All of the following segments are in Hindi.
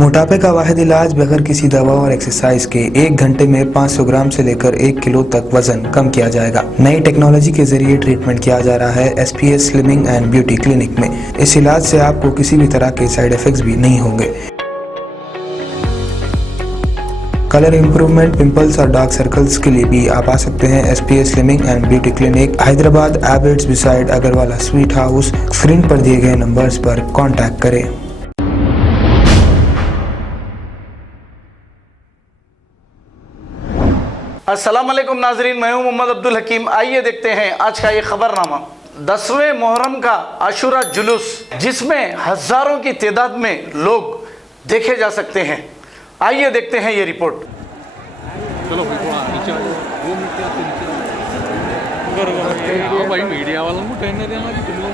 मोटापे का वाहिद इलाज बगैर किसी दवा और एक्सरसाइज के 1 घंटे में 500 ग्राम से लेकर 1 किलो तक वजन कम किया जाएगा। नई टेक्नोलॉजी के जरिए ट्रीटमेंट किया जा रहा है SPS slimming and beauty clinic में। इस इलाज से आपको किसी भी तरह के साइड इफेक्ट्स भी नहीं होंगे। कलर इंप्रूवमेंट, पिंपल्स और डार्क सर्कल्स के लिए भी आप आ सकते हैं SPS slimming and beauty clinic, Hyderabad, Abids beside Agarwala sweet house. Screen पर दिए गए नंबर्स पर कॉन्टैक्ट करें। अस्सलाम वालेकुम नाजरीन, मैं हूं मोहम्मद अब्दुल हकीम। आइए देखते हैं आज का ये खबरनामा। 10वें मुहर्रम का आशूरा जुलूस, जिसमें हजारों की तादाद में लोग देखे जा सकते हैं। आइए देखते हैं ये रिपोर्ट। चलो भाई मीडिया वालों को कहने देना कि तुम लोग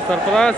सरफराज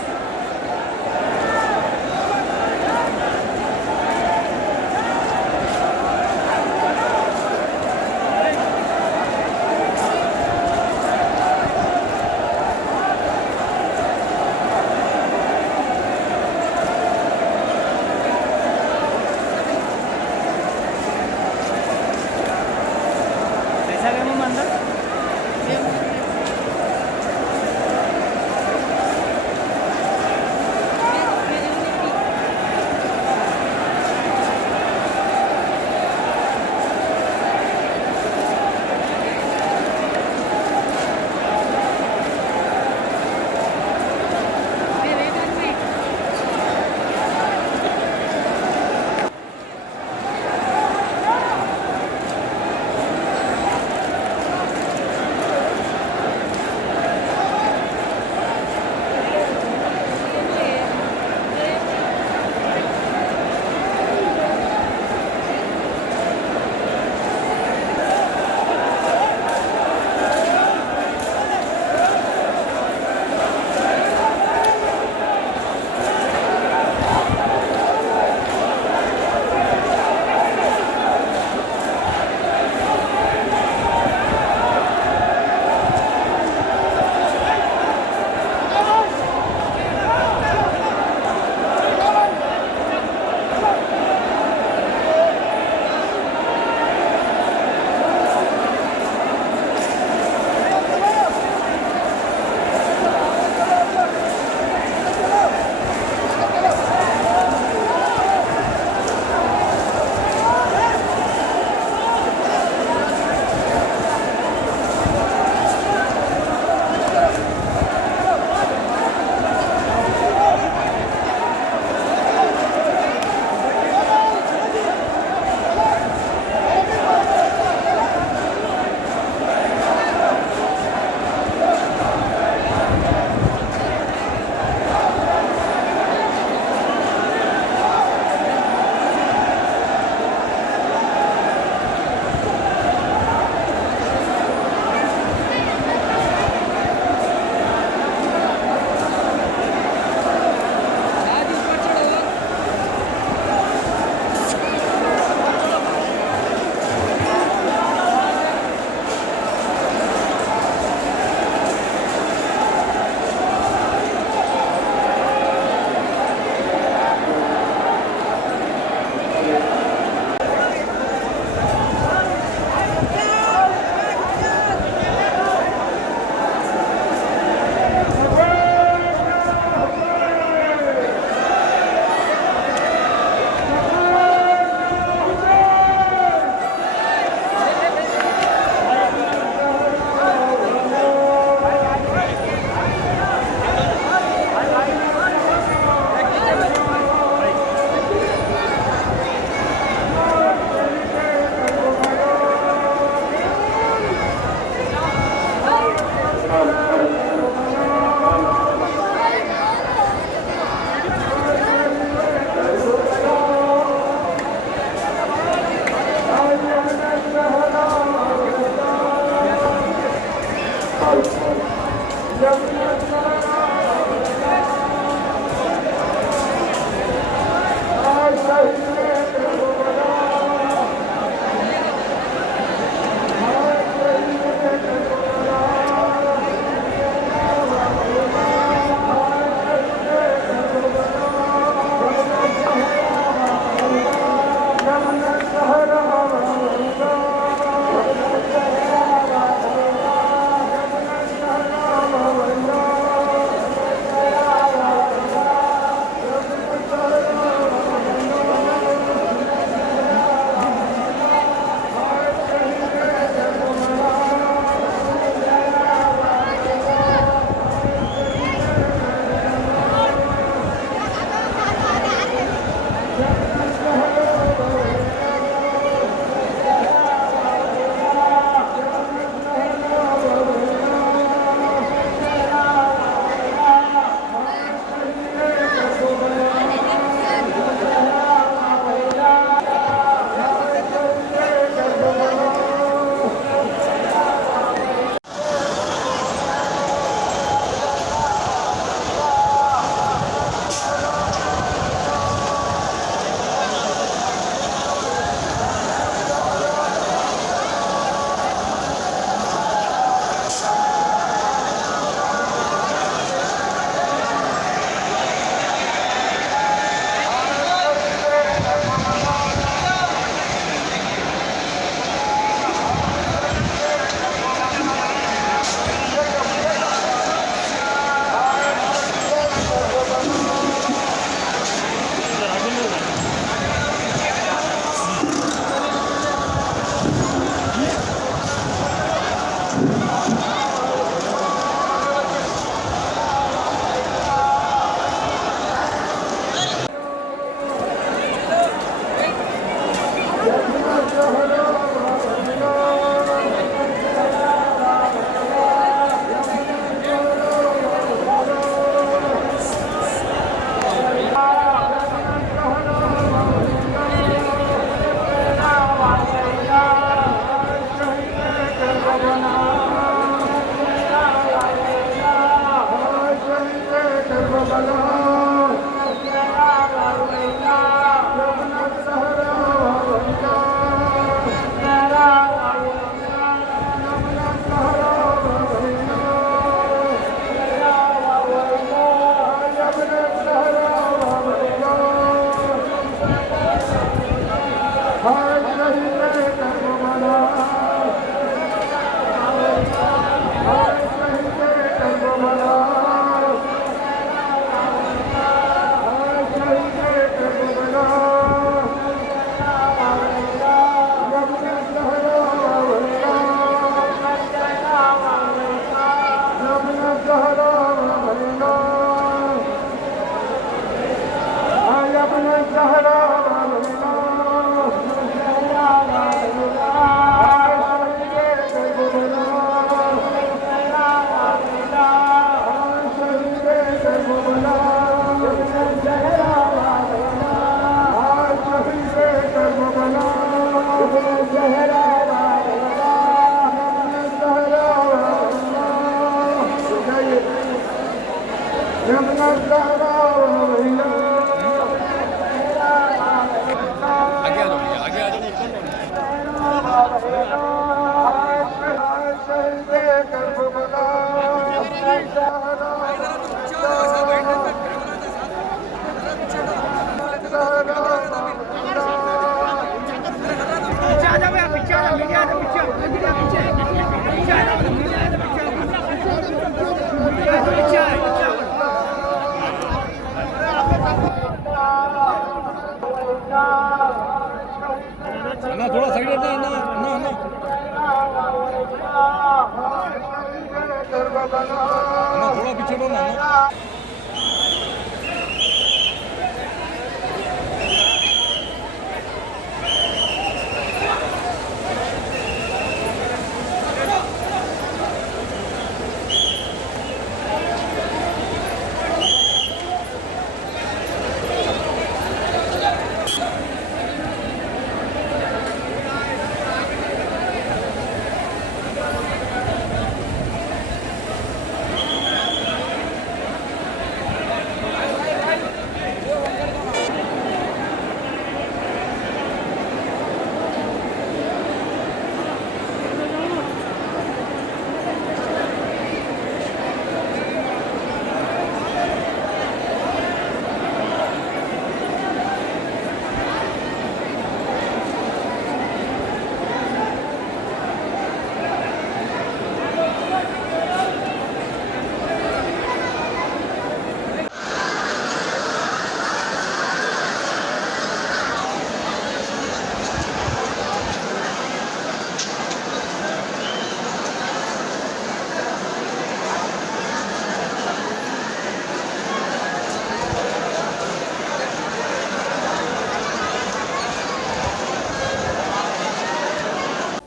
ना थोड़ा पीछे लो ना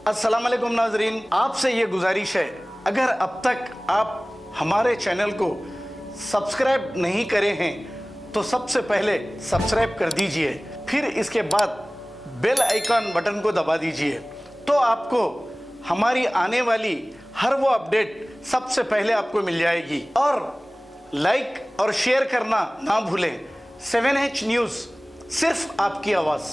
अस्सलाम वालेकुम नाजरीन, आपसे ये गुजारिश है, अगर अब तक आप हमारे चैनल को सब्सक्राइब नहीं करे हैं तो सबसे पहले सब्सक्राइब कर दीजिए, फिर इसके बाद बेल आइकन बटन को दबा दीजिए, तो आपको हमारी आने वाली हर वो अपडेट सबसे पहले आपको मिल जाएगी। और लाइक और शेयर करना ना भूलें। 7H न्यूज़, सिर्फ आपकी आवाज़।